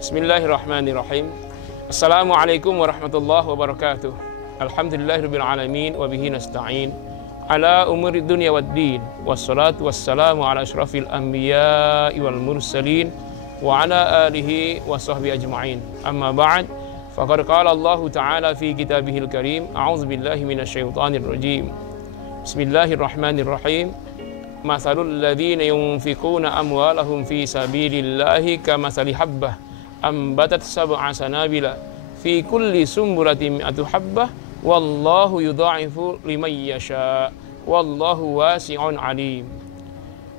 Bismillahirrahmanirrahim. Assalamualaikum warahmatullahi wabarakatuh. Alhamdulillahirabbil alamin wa bihi nasta'in ala umuri dunya waddin. Wassalatu wassalamu ala asyrafil anbiya'i wal mursalin wa ala alihi wa sahbihi ajma'in. Amma ba'd. Faqad qala Allah Ta'ala fi kitabihil karim. A'udzu billahi minasyaitonir rajim. Bismillahirrahmanirrahim. Mathalul ladzina yunfiquna amwalahum fi sabilillahi kamathali habbah ambatat sab'a sanabila fi kulli sumbulatin mi'atu habbah wallahu yudha'ifu liman yasha wallahu wasi'un alim.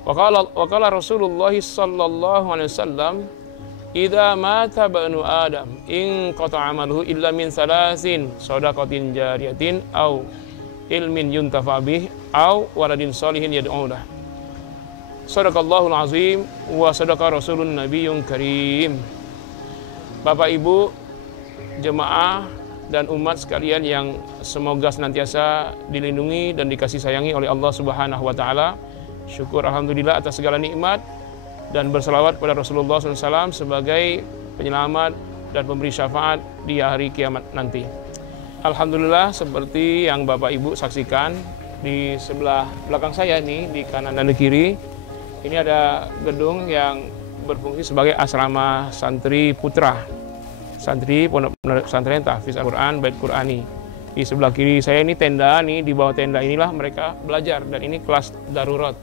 Wa qala Rasulullah sallallahu alaihi wasallam idza mata banu adam in qata'a amaluhu illa min salasin shadaqatin jariyatin aw ilmin yuntafa bih aw waladin sholihin yad'u lah. Shadaqallahul azim wa shadaqa rasulun nabiyyun karim. Bapak Ibu, jemaah dan umat sekalian yang semoga senantiasa dilindungi dan dikasih sayangi oleh Allah Subhanahu wa taala. Syukur alhamdulillah atas segala nikmat dan berselawat kepada Rasulullah SAW sebagai penyelamat dan pemberi syafaat di hari kiamat nanti. Alhamdulillah, seperti yang Bapak Ibu saksikan di sebelah belakang saya nih, di kanan dan di kiri, ini ada gedung yang berfungsi sebagai asrama santri putra, santri pondok pesantren tahfiz Al-Quran Bait Qurani. Di sebelah kiri saya ini tenda nih, di bawah tenda inilah mereka belajar, dan ini kelas darurat.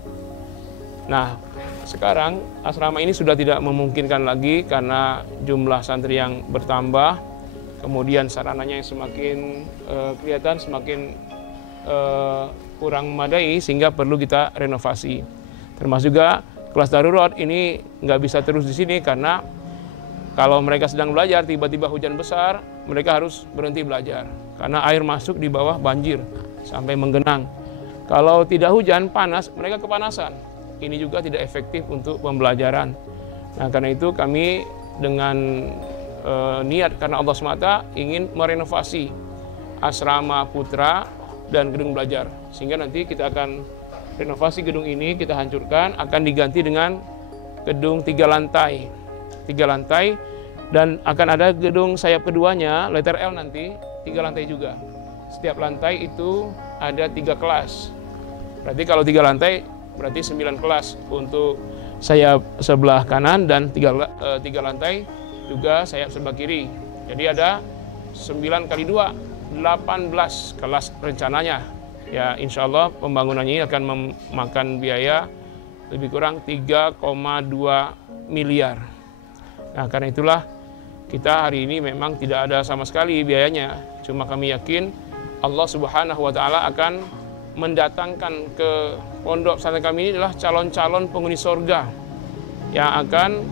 Nah, sekarang asrama ini sudah tidak memungkinkan lagi karena jumlah santri yang bertambah, kemudian sarananya yang semakin kelihatan semakin kurang memadai, sehingga perlu kita renovasi. Termasuk juga kelas darurat ini nggak bisa terus di sini karena kalau mereka sedang belajar tiba-tiba hujan besar, mereka harus berhenti belajar karena air masuk di bawah banjir sampai menggenang. Kalau tidak hujan panas, mereka kepanasan. Ini juga tidak efektif untuk pembelajaran. Nah, karena itu kami dengan niat karena Allah SWT ingin merenovasi asrama putra dan gedung belajar, sehingga nanti kita akan renovasi gedung ini, kita hancurkan, akan diganti dengan gedung 3 lantai, dan akan ada gedung sayap keduanya, letter L nanti, 3 lantai juga. Setiap lantai itu ada 3 kelas. Berarti kalau 3 lantai, berarti 9 kelas untuk sayap sebelah kanan, dan 3 lantai juga sayap sebelah kiri. Jadi ada 9 kali 2, 18 kelas rencananya. Ya, insya Allah pembangunannya ini akan memakan biaya lebih kurang 3,2 miliar. Nah, karena itulah kita hari ini memang tidak ada sama sekali biayanya. Cuma kami yakin Allah Subhanahu wa taala akan mendatangkan ke pondok pesantren kami ini adalah calon-calon penghuni surga yang akan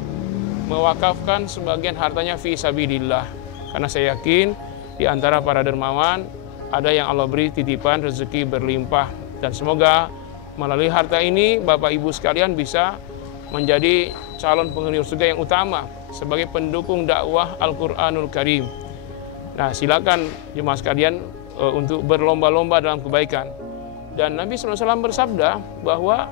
mewakafkan sebagian hartanya fi sabilillah. Karena saya yakin di antara para dermawan ada yang Allah beri titipan rezeki berlimpah, dan semoga melalui harta ini Bapak Ibu sekalian bisa menjadi calon penghuni surga yang utama sebagai pendukung dakwah Al-Qur'anul Karim. Nah, silakan jemaah sekalian untuk berlomba-lomba dalam kebaikan. Dan Nabi SAW bersabda bahwa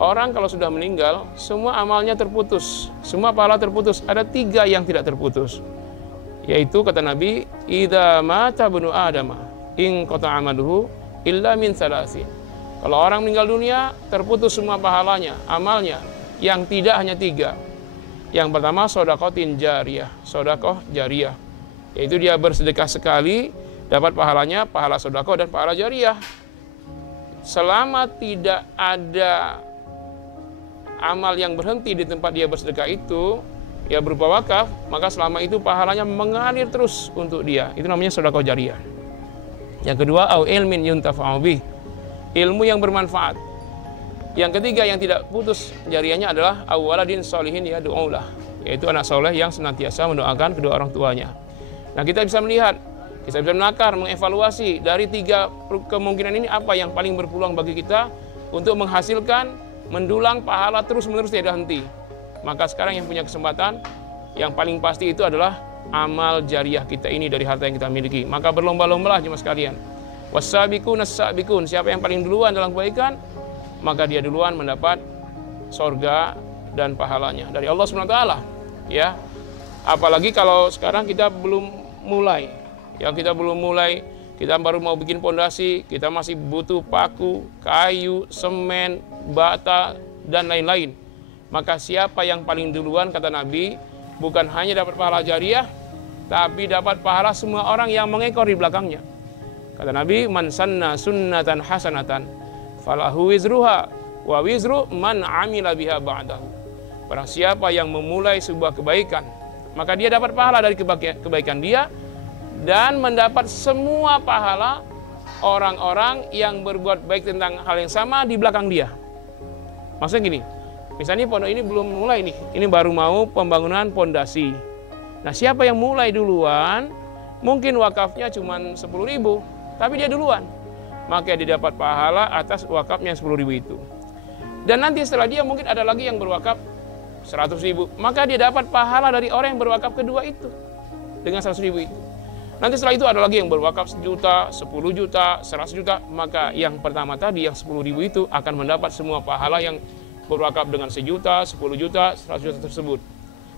orang kalau sudah meninggal, semua amalnya terputus, semua pahala terputus. Ada 3 yang tidak terputus, yaitu kata Nabi, idza mata ibnu adama in qata'a amaluhu illa min salasin. Kalau orang meninggal dunia, terputus semua pahalanya, amalnya, yang tidak hanya 3. Yang pertama, shadaqatin jariyah, sedekah jariyah, yaitu dia bersedekah sekali dapat pahalanya, pahala sedekah dan pahala jariyah. Selama tidak ada amal yang berhenti di tempat dia bersedekah itu, ya berupa wakaf, maka selama itu pahalanya mengalir terus untuk dia. Itu namanya sedekah jariyah. Yang kedua, au ilmin yuntafa'u bih, ilmu yang bermanfaat. Yang ketiga yang tidak putus jariyahnya adalah waladin sholihin yad'u lah, yaitu anak soleh yang senantiasa mendoakan kedua orang tuanya. Nah, kita bisa melihat, kita bisa menakar, mengevaluasi dari 3 kemungkinan ini apa yang paling berpeluang bagi kita untuk menghasilkan mendulang pahala terus-menerus tidak henti. Maka sekarang yang punya kesempatan yang paling pasti itu adalah amal jariyah kita ini dari harta yang kita miliki. Maka berlomba-lombalah jemaah sekalian. Wassabiqun as-sabiqun, siapa yang paling duluan dalam kebaikan, maka dia duluan mendapat surga dan pahalanya dari Allah SWT. Ya. Apalagi kalau sekarang kita belum mulai. Ya, kita belum mulai, kita baru mau bikin pondasi, kita masih butuh paku, kayu, semen, bata, dan lain-lain. Maka siapa yang paling duluan, kata Nabi, bukan hanya dapat pahala jariah, tapi dapat pahala semua orang yang mengekor di belakangnya. Kata Nabi, man sanna sunnatan hasanatan falahu wizruha wa wizru man amila biha ba'dahu. Barang siapa yang memulai sebuah kebaikan, maka dia dapat pahala dari kebaikan dia dan mendapat semua pahala orang-orang yang berbuat baik tentang hal yang sama di belakang dia. Maksudnya gini, misalnya pondok ini belum mulai nih, ini baru mau pembangunan pondasi. Nah, siapa yang mulai duluan, mungkin wakafnya cuma 10.000, tapi dia duluan, maka dia dapat pahala atas wakafnya 10.000 itu. Dan nanti setelah dia mungkin ada lagi yang berwakaf 100.000, maka dia dapat pahala dari orang yang berwakaf kedua itu dengan 100.000 itu. Nanti setelah itu ada lagi yang berwakaf 1 juta, 10 juta, 100 juta, maka yang pertama tadi yang 10.000 itu akan mendapat semua pahala yang berwakaf dengan 1 juta, 10 juta, 100 juta tersebut.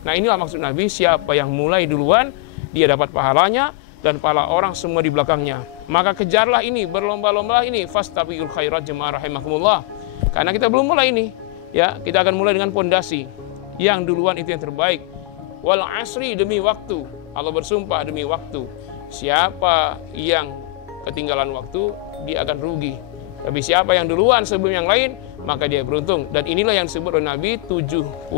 Nah, inilah maksud Nabi, siapa yang mulai duluan, dia dapat pahalanya dan pahala orang semua di belakangnya. Maka kejarlah ini, berlomba-lomba ini, fastabiqul khairat jemaah rahimakumullah. Karena kita belum mulai ini, ya, kita akan mulai dengan pondasi. Yang duluan itu yang terbaik. Wal asri, demi waktu. Allah bersumpah demi waktu. Siapa yang ketinggalan waktu, dia akan rugi. Tapi siapa yang duluan sebelum yang lain, maka dia beruntung. Dan inilah yang disebut oleh Nabi, 70.000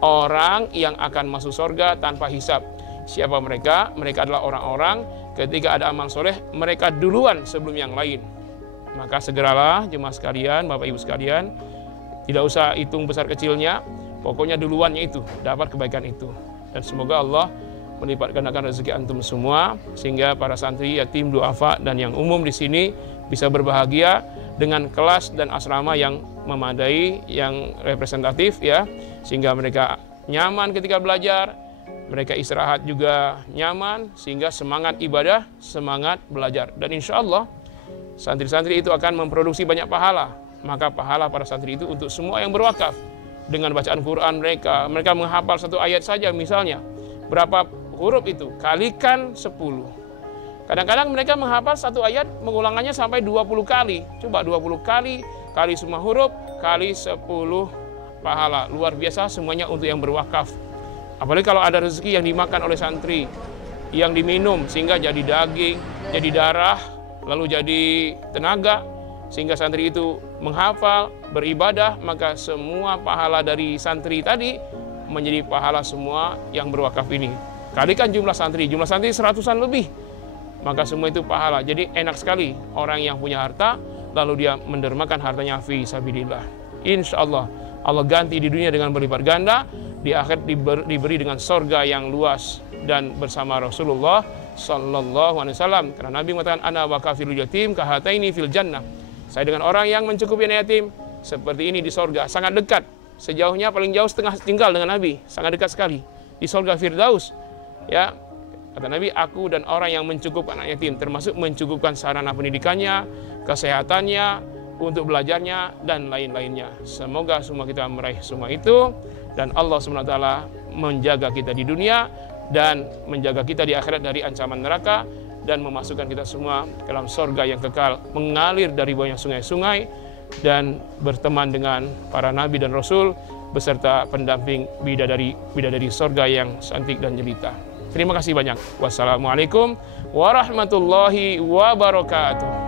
orang yang akan masuk surga tanpa hisab. Siapa mereka? Mereka adalah orang-orang ketika ada amal soleh, mereka duluan sebelum yang lain. Maka segeralah jemaah sekalian, Bapak Ibu sekalian, tidak usah hitung besar kecilnya, pokoknya duluannya itu, dapat kebaikan itu. Dan semoga Allah melipat gandakan rezeki antum semua, sehingga para santri, yatim, duafa, dan yang umum di sini bisa berbahagia dengan kelas dan asrama yang memadai, yang representatif, ya, sehingga mereka nyaman ketika belajar, mereka istirahat juga nyaman, sehingga semangat ibadah, semangat belajar. Dan insya Allah santri-santri itu akan memproduksi banyak pahala. Maka pahala para santri itu untuk semua yang berwakaf. Dengan bacaan Quran mereka menghafal 1 ayat saja misalnya. Berapa huruf itu? Kalikan 10. Kadang-kadang mereka menghafal 1 ayat, mengulangannya sampai 20 kali. Coba 20 kali, kali semua huruf, kali 10 pahala. Luar biasa semuanya untuk yang berwakaf. Apalagi kalau ada rezeki yang dimakan oleh santri, yang diminum sehingga jadi daging, jadi darah, lalu jadi tenaga, sehingga santri itu menghafal, beribadah, maka semua pahala dari santri tadi menjadi pahala semua yang berwakaf ini. Kalikan jumlah santri 100-an lebih, maka semua itu pahala. Jadi enak sekali orang yang punya harta, lalu dia mendermakan hartanya fi sabilillah. Insya Allah, Allah ganti di dunia dengan berlipat ganda, di akhirat diberi dengan sorga yang luas dan bersama Rasulullah Sallallahu Alaihi Wasallam. Karena Nabi mengatakan, ana wa kafilul yatim kahataini fil jannah. Saya dengan orang yang mencukupi anak yatim seperti ini di sorga, sangat dekat. Sejauhnya paling jauh setengah jengkal dengan Nabi, sangat dekat sekali di sorga Firdaus. Ya, kata Nabi, aku dan orang yang mencukupkan anak yatim, termasuk mencukupkan sarana pendidikannya, kesehatannya, untuk belajarnya, dan lain-lainnya. Semoga semua kita meraih semua itu, dan Allah SWT menjaga kita di dunia, dan menjaga kita di akhirat dari ancaman neraka, dan memasukkan kita semua ke dalam surga yang kekal, mengalir dari bawahnya sungai-sungai, dan berteman dengan para nabi dan rasul, beserta pendamping bidadari surga yang cantik dan jelita. Terima kasih banyak. Wassalamualaikum warahmatullahi wabarakatuh.